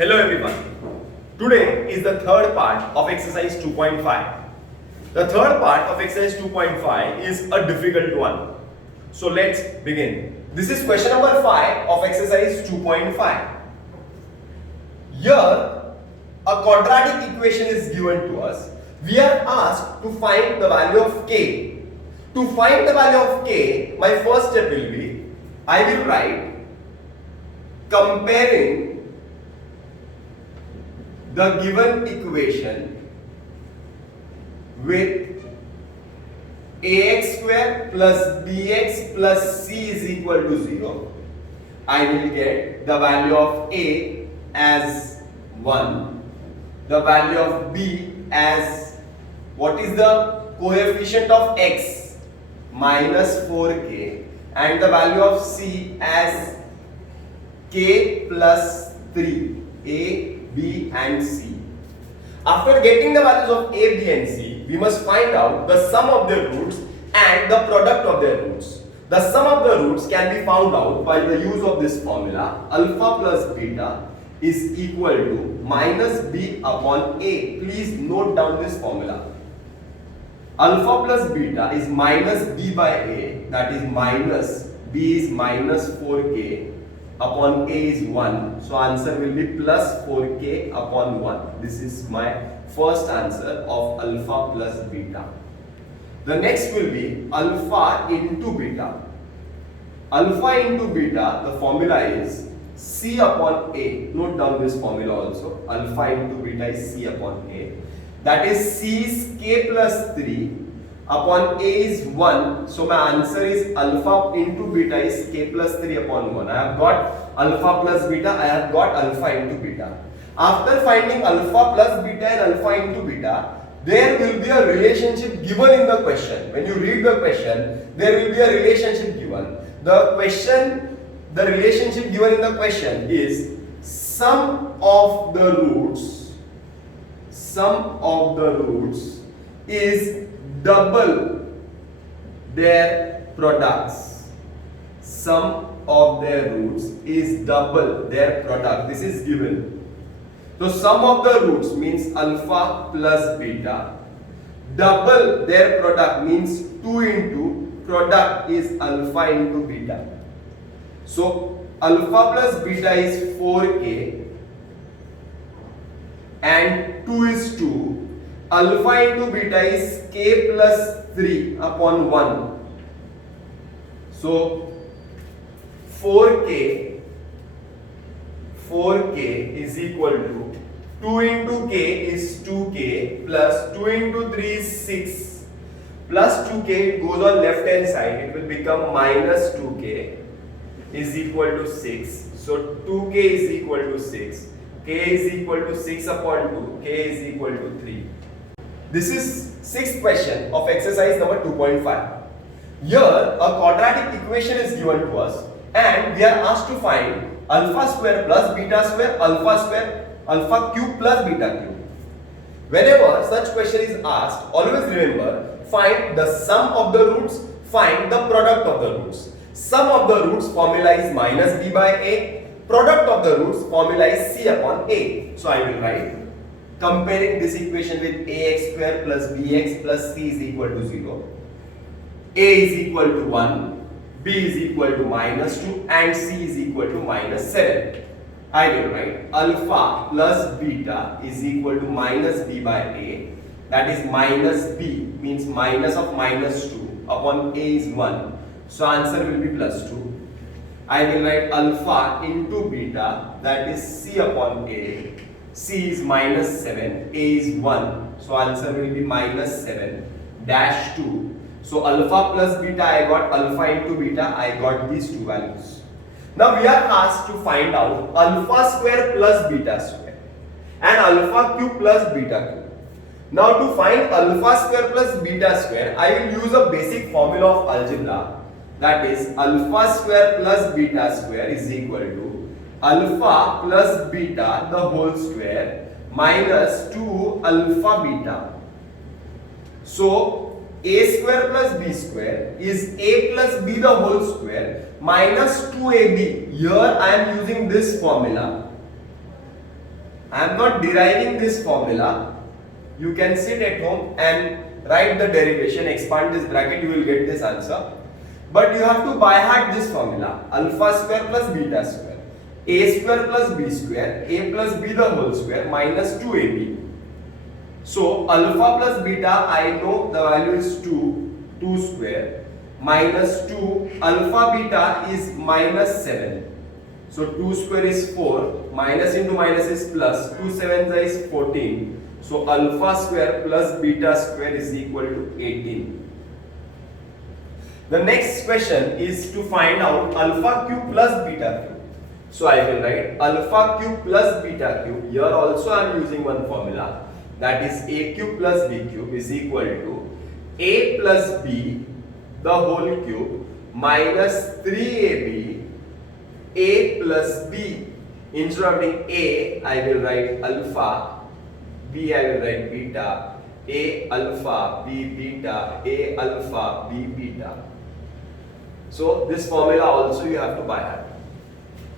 Hello everyone. Today is the third part of exercise 2.5. The third part of exercise 2.5 is a difficult one. So let's begin. This is question number 5 of exercise 2.5. Here a quadratic equation is given to us. We are asked to find the value of k. To find the value of k, my first step will be, I will write comparing the given equation with ax square plus bx plus c is equal to 0. I will get the value of a as 1, the value of b as, what is the coefficient of x, minus 4k, and the value of c as k plus 3, a, b and c. After getting the values of a, b and c, we must find out the sum of their roots and the product of their roots. The sum of the roots can be found out by the use of this formula. Alpha plus beta is equal to minus b upon a. Please note down this formula. Alpha plus beta is minus b by a, that is minus, b is minus 4k upon a is 1. So answer will be plus 4k upon 1. This is my first answer of alpha plus beta. The next will be alpha into beta. Alpha into beta, the formula is c upon a. Note down this formula also. Alpha into beta is c upon a. That is c is k plus 3 upon a is 1. So my answer is alpha into beta is k plus 3 upon 1. I have got alpha plus beta, I have got alpha into beta. After finding alpha plus beta and alpha into beta, there will be a relationship given in the question. When you read the question, there will be a relationship given. The relationship given in the question is sum of the roots is double their products. Sum of their roots is double their product. This is given. So sum of the roots means alpha plus beta. Double their product means 2 into product is alpha into beta. So alpha plus beta is 4k and 2 is 2. Alpha into beta is k plus 3 upon 1. So 4k is equal to 2 into k is 2k plus 2 into 3 is 6 plus 2k, it goes on left hand side, it will become minus 2k is equal to 6. So 2k is equal to 6, k is equal to 6 upon 2, k is equal to 3. This is sixth question of exercise number 2.5. Here a quadratic equation is given to us and we are asked to find alpha square plus beta square, alpha cube plus beta cube. Whenever such question is asked, always remember, find the sum of the roots, find the product of the roots. Sum of the roots formula is minus b by a, product of the roots formula is c upon a. So I will write comparing this equation with ax square plus bx plus c is equal to 0. A is equal to 1, b is equal to minus 2 and c is equal to minus 7. I will write alpha plus beta is equal to minus b by a, that is minus b means minus of minus 2 upon a is 1. So answer will be plus 2. I will write alpha into beta, that is c upon a. C is minus 7, A is 1. So answer will be minus 7 dash 2. So alpha plus beta, I got alpha into beta, I got these two values. Now we are asked to find out alpha square plus beta square and alpha cube plus beta cube. Now to find alpha square plus beta square, I will use a basic formula of algebra, that is alpha square plus beta square is equal to alpha plus beta the whole square minus 2 alpha beta. So a square plus b square is a plus b the whole square minus 2ab. Here I am using this formula. I am not deriving this formula. You can sit at home and write the derivation, expand this bracket, you will get this answer. But you have to by heart this formula, alpha square plus beta square, a square plus b square, a plus b the whole square minus 2ab. So alpha plus beta, I know the value is 2 square, minus 2, alpha beta is minus 7. So 2 square is 4, minus into minus is plus, 2 sevens is 14. So alpha square plus beta square is equal to 18. The next question is to find out alpha cube plus beta cube. So I will write alpha cube plus beta cube. Here also I am using one formula, that is a cube plus b cube is equal to a plus b the whole cube minus 3ab a plus b. Instead of writing a, I will write alpha, b I will write beta, a alpha, b beta, a alpha, b beta. So this formula also you have to by heart.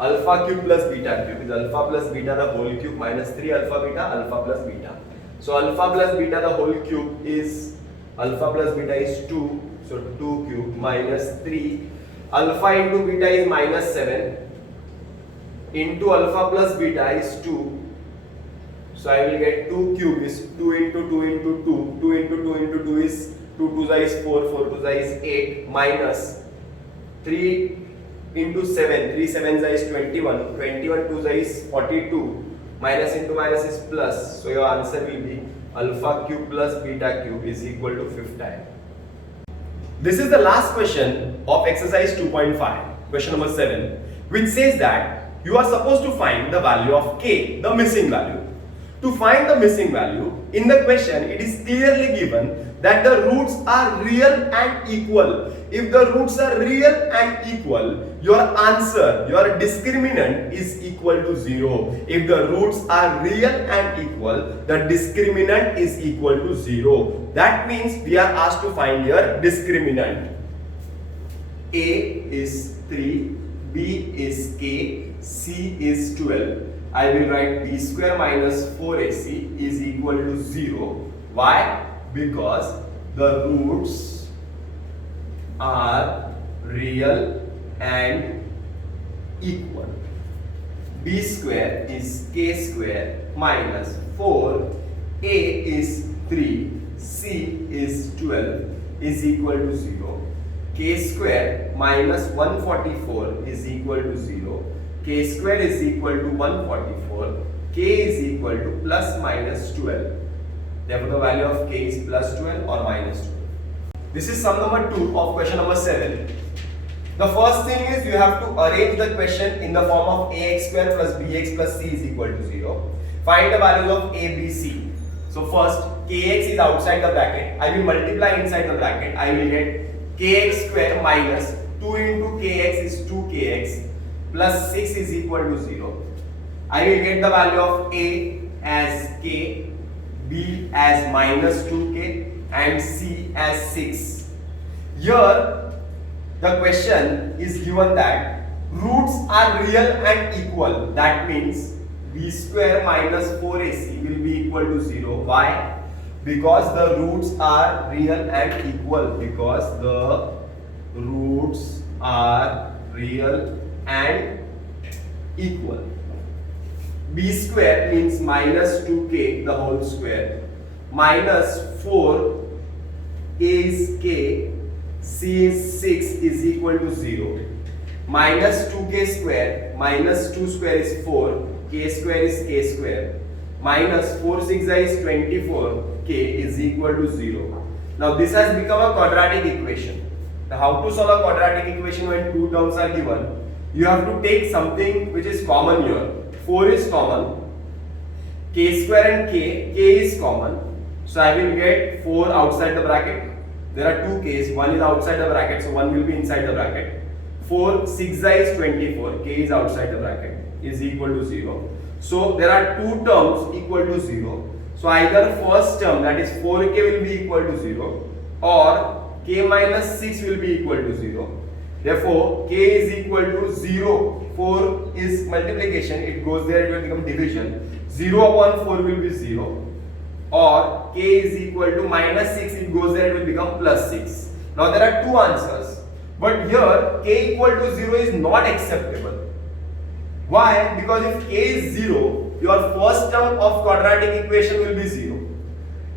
Alpha cube plus beta cube is alpha plus beta the whole cube minus 3 alpha beta, alpha plus beta. So alpha plus beta the whole cube is, alpha plus beta is 2, so 2 cube minus 3. Alpha into beta is minus 7 into alpha plus beta is 2. So I will get 2 cube is 2 into 2 into 2. 2 into 2 into 2 is 2 2 is 4, 4 2 is 8 minus 3 into 7, 3 7 is 21, 21 2 is 42, minus into minus is plus. So your answer will be alpha cube plus beta cube is equal to 15. This is the last question of exercise 2.5, question number 7, which says that you are supposed to find the value of k, the missing value. To find the missing value, in the question it is clearly given that the roots are real and equal. If the roots are real and equal, your answer, your discriminant is equal to 0. If the roots are real and equal, the discriminant is equal to 0. That means we are asked to find your discriminant. A is 3, B is k, C is 12. I will write b square minus 4ac is equal to 0. Why? Because the roots are real and equal. B square is k square minus 4, a is 3, c is 12 is equal to 0. K square minus 144 is equal to 0. K square is equal to 144. K is equal to plus minus 12. Therefore, the value of k is plus 12 or minus 12. This is sum number 2 of question number 7. The first thing is you have to arrange the question in the form of ax square plus bx plus c is equal to 0. Find the values of a, b, c. So first, kx is outside the bracket. I will multiply inside the bracket. I will get kx square minus 2 into kx is 2kx plus 6 is equal to 0. I will get the value of a as k, b as minus 2k and c as 6. Here the question is given that roots are real and equal. That means b square minus 4ac will be equal to 0. Why? Because the roots are real and equal. Because the roots are real and equal. B square means minus 2k the whole square minus 4, a is k, c is 6 is equal to 0. Minus 2k square minus 2 square is 4, k square is k square minus 4 6 is 24, k is equal to 0. Now this has become a quadratic equation. Now how to solve a quadratic equation when two terms are given? You have to take something which is common here. 4 is common, k square and k is common. So I will get 4 outside the bracket. There are two k's, one is outside the bracket, so one will be inside the bracket. 4 6 is 24, k is outside the bracket, is equal to 0. So there are two terms equal to 0. So either first term, that is 4k will be equal to 0, or k minus 6 will be equal to 0. Therefore, k is equal to 0. 4 is multiplication, it goes there, it will become division. 0 upon 4 will be 0. Or k is equal to minus 6, it goes there, it will become plus 6. Now there are two answers. But here k equal to 0 is not acceptable. Why? Because if k is 0, your first term of quadratic equation will be 0.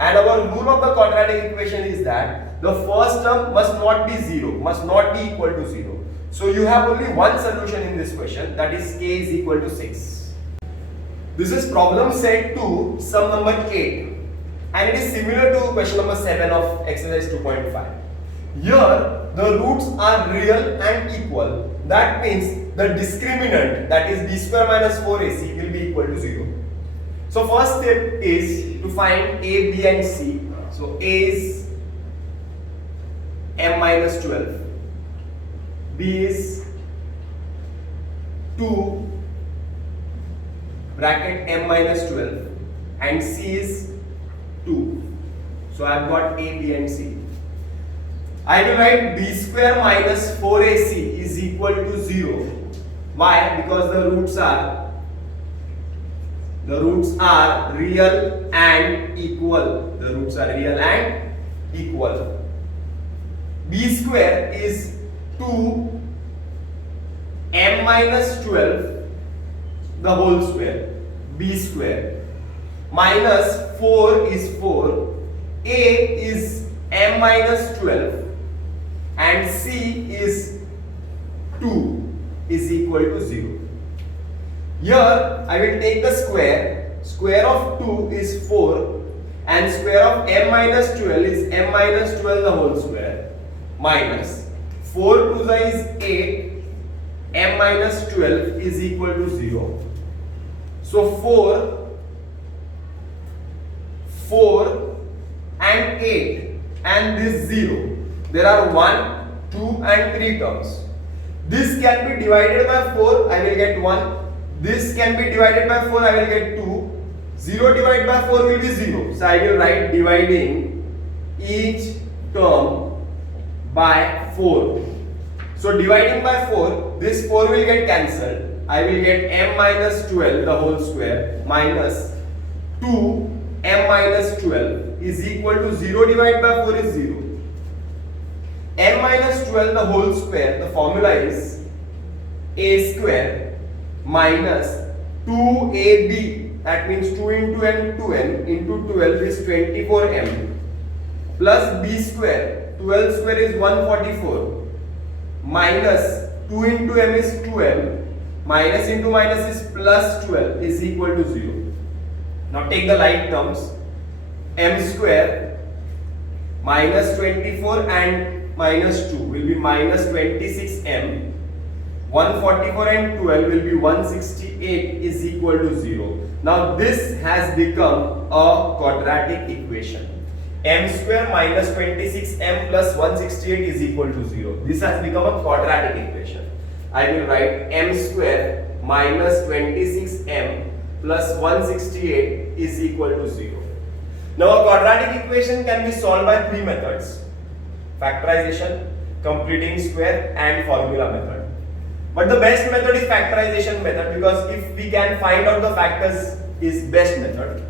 And our rule of the quadratic equation is that the first term must not be 0, must not be equal to 0. So you have only one solution in this question, that is k is equal to 6. This is problem set 2, sum number 8. And it is similar to question number 7 of exercise 2.5. Here the roots are real and equal. That means the discriminant, that is b square minus 4ac, will be equal to 0. So first step is to find a, b and c. So a is m minus 12, b is 2 bracket m minus 12 and c is 2. So I have got a, b and c. I will write b square minus 4ac is equal to 0. Why? Because the roots are real and equal. The roots are real and equal. B square is 2 m minus 12 the whole square. B square minus 4 is 4. A is m minus 12 and c is 2 is equal to 0. Here I will take the square. Square of 2 is 4 and square of m minus 12 is m minus 12 the whole square minus 4 to the is 8, m minus 12 is equal to 0. So 4 and 8 and this 0. There are 1, 2 and 3 terms. This can be divided by 4, I will get 1. This can be divided by 4, I will get 2. 0 divided by 4 will be 0. So I will write dividing each term by 4. So dividing by 4, this 4 will get cancelled. I will get m minus 12 the whole square minus 2 m minus 12 is equal to 0 divided by 4 is 0. M minus 12 the whole square, the formula is a square minus 2ab, that means 2 into m, 2m into 12 is 24m plus b square, 12 square is 144 minus 2 into m is 2m, minus into minus is plus 12 is equal to 0. Now take the like terms, m square minus 24 and minus 2 will be minus 26m, 144 and 12 will be 168 is equal to 0. Now this has become a quadratic equation. M square minus 26m plus 168 is equal to 0. This has become a quadratic equation. I will write m square minus 26m plus 168 is equal to 0. Now a quadratic equation can be solved by three methods: factorization, completing square and formula method. But the best method is factorization method, because if we can find out the factors is best method.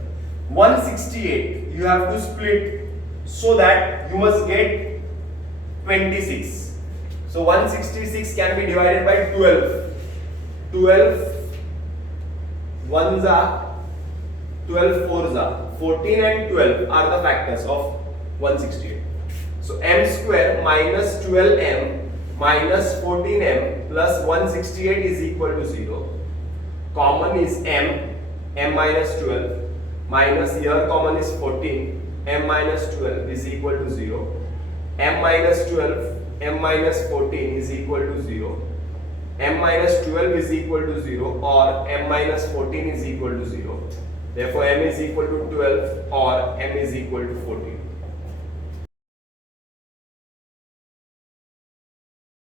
168 you have to split so that you must get 26. So 166 can be divided by 12. 12 ones are 12 fours are 14 and 12 are the factors of 168. So m square minus 12m minus 14m plus 168 is equal to 0. Common is m minus 12 minus here common is 14, m minus 12 is equal to 0. M minus 12, m minus 14 is equal to 0. M minus 12 is equal to 0 or m minus 14 is equal to 0. Therefore m is equal to 12 or m is equal to 14.